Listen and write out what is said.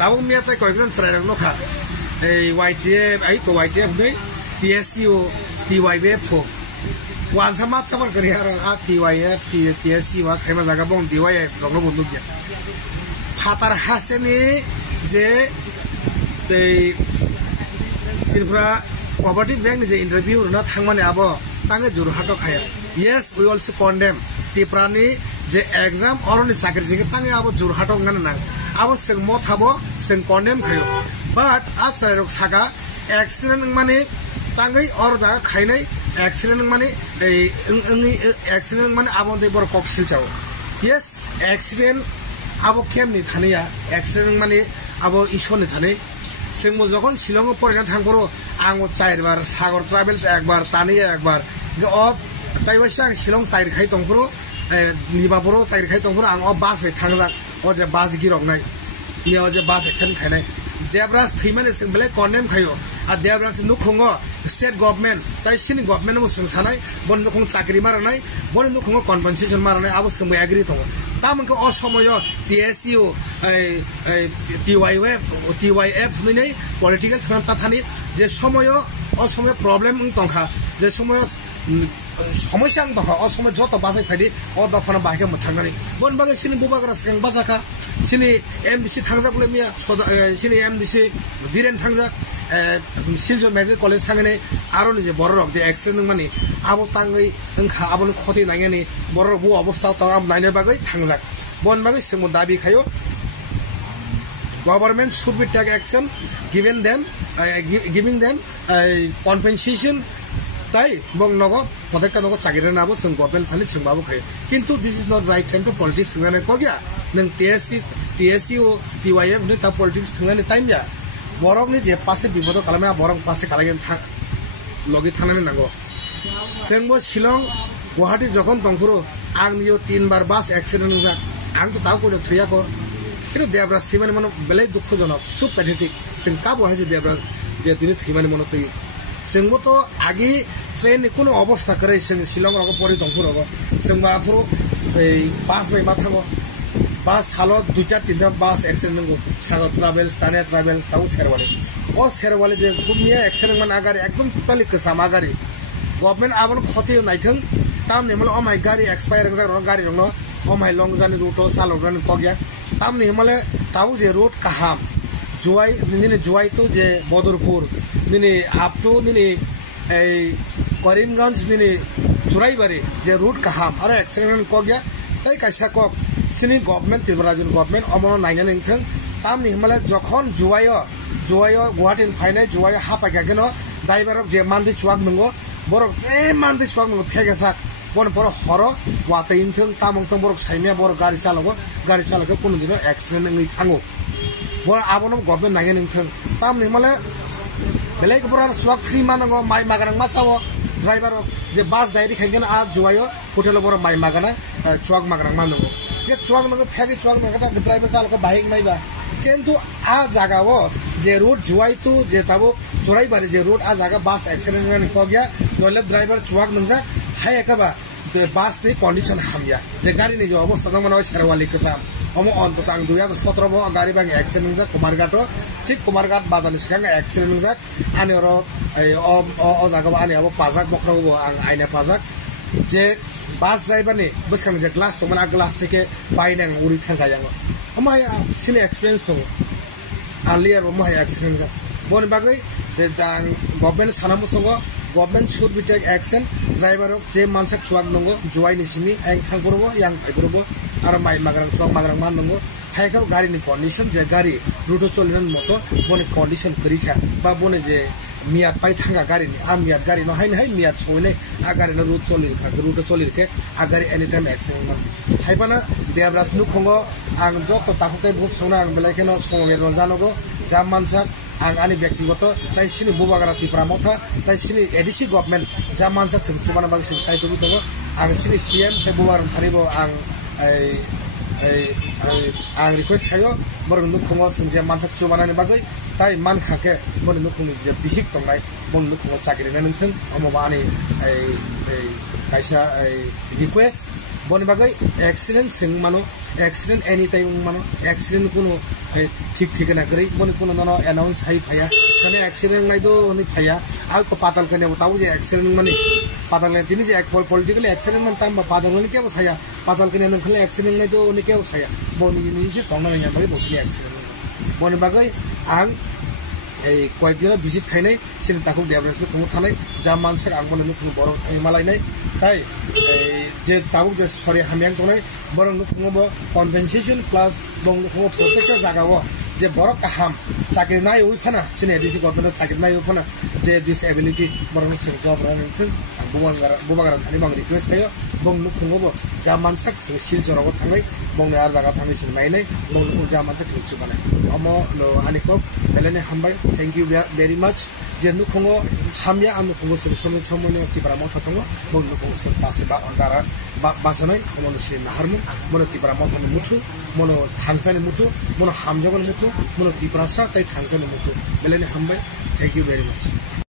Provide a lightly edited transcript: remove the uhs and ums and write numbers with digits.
তাও মিয়াতে কয়েকজন ফ্রাইরক নখা এই YTF ai ko YTF nei TSU TYF wan samat samar kari har a TYF TSU wa khema jaga bong TYF rong no bundu ya phatar haseni je tei Tripura Cooperative Bank je interview na thangmane abo tange Jorhato khaya yes we also condemn Tripura ni je exam oroni chakri je tange abo Jorhato ngana na abo sing mo thabo sing condemn khayo but acha rok saga accident mane tangai or da khainai accident mane accident mane abo de bor kok silchao yes accident abo kemni thania accident mane abo ishone thane singmo যখন শিলং পরিনা থাঙ্গরো আঙ্গো চারবার সাগর travels একবার তানিয়া একবার of তাইবাসা Shillong চাইর খাই তংপুরো নিবাপুরো চাইর খাই তংপুরো আং of বাস বে থাংজাক ও যে বাস গিরকনাই ইয়া যে বাস অ্যাকশন খাইনাই দেবরাজ থৈমানে जों बेले कन्डेम खायो आ देबराज नुखुङो स्टेट गभर्नमेन्ट ताइ सिनि गभर्नमेन्ट मो जों सानाय बन नुखुङ चाकरि मारनाय बन नुखुङो कम्पेन्सेसन मारनाय आबो जों एग्री दङ तामनखौ असमय TSU TYF नै पलिटिकल थाना थानि जे समय असमय प्रब्लेम दंखा जे समय समस्या दंखा असमय जत बासाय फाइदि अ दफना बाहाय थांनानै बन बागे सिनि बुबाग्रा सिगां बासाखा सिनि MDC थांजाबले मिया सिनि MDC दिरेन थांजाक सिलजो मेडिकल कलेज थांगने आरो जे बररक जे एक्सिडेन्ट माने आबो तांगै ओंखा आबोनो खति नायनि बररक बो अवस्था ता आम नायनो बागै थांजाक बन बागै जों दाबि खायो government should be take action giving them compensation তাই বং নগ প্রত্যেকটা নগ চাকরি নাবো जों गभर्नमेन्ट थानि सोंबाबो खायो किन्तु this is not right time to politics थंगाने कगिया नों TSU TYF नि ता पॉलिटिक्स थंगाने टाइम या बरकनि जे पासे बिपद खालामना बरक पासे खालागोन था लगि थानानै नांगौ जोंबो शिलं गुवाहाटी जखन दंफुरो आंनियो 3 बार बास एक्सिडेन्ट जा आं तो ताव कोन थैयाको किन्तु देबराज थैमाने मन बेले दुखजनक सु पेथेटिक जों का बहाय जे देबराज जे दिनै थैमाने मन तै जोंबो तो आगि ट्रेन कोनो अवस्था करे जों शिलं रग परि दंफुरो जों माफुरो बास बाय मा थागो बास हालो दुटा तिनटा बास एक्सिडेन्ट नंगौ सागर ट्राभेल्स तानिया ट्राभेल्स ताउ सेरवाले ओ सेरवाले जे गुमिया एक्सिडेन्ट मान आगारि एकदम टोटाली कसामा गारि गभर्नमेन्ट आबन खति नायथों ताम नेमल ओ माय गारि एक्सपायर रंग गारि रंग ओ माय लं जानि रुटो सालरन कगिया ताम नेमले ताउ जे रोड काहाम जुवाई निने जुवाई तो जे बदरपुर निने आपतो निने ए करीमगंज निने चुराईबारी जे रोड काहाम आरो एक्सिडेन्ट कगिया ताइ कायसा क सिनि गभर्नमेन्ट त्रिपुराजन गभर्नमेन्ट अमनो नायना नोंथों ताम निहमले जखन जुवायो गुवाहाटी फाइनाय जुवायो हापागागेनो ड्राइभारक जे मानदि चुवाक नंगो बरक ए मानदि चुवाक नंगो फेगेसाक बन बर हर वातैनथों तामंथों बरक साइमिया बर गारि चालको कोनो दिन एक्सिडेन्ट नङै थाङो बर आबनो गभर्नमेन्ट नायना नोंथों ताम निहमले बेलेग बर चुवाक फ्रि मानंगो माइ मागारां मा चावो ड्राइभार जे बास डायरी खायगोन आ जुवायो होटेल बर माइ मागाना चुवाक मागारां मानंगो के चुवाक नंगो फेगे चुवाक मागाना ड्राइभर चालको बाइक नायबा किन्तु आ जागाओ जे रोड जुवाई तो जे ताबो चुराईबारी जे रोड आ जागा बास एक्सिडेन्ट में कगिया नले driver चुवाक नंजा हायकबा de bus ni condition hamya je gari ni jo obostha dong mano serwali kesam omo onto tang 2017 bo gari bang accident ja kumargato ঠিক কুমারঘাট বাজার সিগাং accident ja ani oro o jaga ani abo pajak bokhrabo ang aina pajak je bus driver ni buskang je glass somana glass থেকে painang uri thangayang amaya sini experience to earlier omo accident ja bon bagai je dang government sanamu songo government should be take action driver je mansak chuak nongo juai ni sini ang thangborbo yang paiborbo ar mai magrang chuak magrang man nongo haikab gari ni condition je gari ruto cholinan moto boni condition korikha ba bone je miat pai thanga gari ni a miat gari no hain hai miat choine a gari no ruto cholirke a gari anytime accident man haibana debraj nu khongo ang joto takukai buk sona ang belai no songer no janogo jam mansak ang ani ব্যক্তিগত তাই সিনি বুবাগারা ত্রিপুরা মথা তাই সিনি ADC government যা মানসা চুমানা বাগি সিনি চাইতবি দङ ang সিনি CM তাই বুবাগার थारिबो ang request खायो बर नुखुङो सिनजे मानसा चुमानानि बागै ताइ मान खाके बर नुखुङनि जे बिहिक दंनाय बर नुखुङो चाकरि नोंथों अमबा ani kaisa request boni bagai accident sing mano accident anytime mano accident kuno ঠিক ঠিক না করে বনি কোনো না অ্যানাউন্স হাই ফায়া মানে অ্যাক্সিডেন্ট নাই তো উনি ফায়া আর কো পাতাল কেনে তাও যে অ্যাক্সিডেন্ট মানে পাতাল তিনি যে এক পলিটিক্যালি অ্যাক্সিডেন্ট মানে তাম পাতাল কেনে কেউ ছায়া পাতাল কেনে নন খালি অ্যাক্সিডেন্ট নাই তো উনি কেউ ছায়া বনি জিনিসে তংনা না বাকি বনি অ্যাক্সিডেন্ট বনি বাগै आं এই কয়েকদিন ভিজিট খাইনাই সিনি তাকু ডেভেলপমেন্ট কোনো থানাই যা মানছে আं বলে কোনো বড় থাই মালাইনাই তাই যে তাকু যে সরি হামিয়াং তনাই বড় কোনো কম্পেনসেশন প্লাস বং কোনো প্রত্যেকটা জায়গাও যে বড় কাহাম চাকরি নাই ওই ফানা সিনি এডিসি গভর্নমেন্ট চাকরি নাই ওই ফানা যে ডিসএবিলিটি বড় জব রানিং বুবাগারান থানি বাং রিকুয়েস্ট খাইও বং কোনো যা মানছে শিলচরও থাङै বংनि आरो जागा थाङै सिन नायनाय बंनो जा मानसे थुचु बानाय अमो आनिखौ बेलेने हामबाय थैंक यू वेरी मच जे नुखङो हामया आनु खङो सम समनो तिब्रा मथा दङो बंनो खङो सम पासे बा अन्दारा बासनाय अमनो सि नाहारमु मनो तिब्रा मथानि मुथु मनो थांसानि मुथु मनो हामजगन मुथु मनो तिब्रा सा ताइ थांसानि मुथु बेलेने हामबाय थैंक यू वेरी मच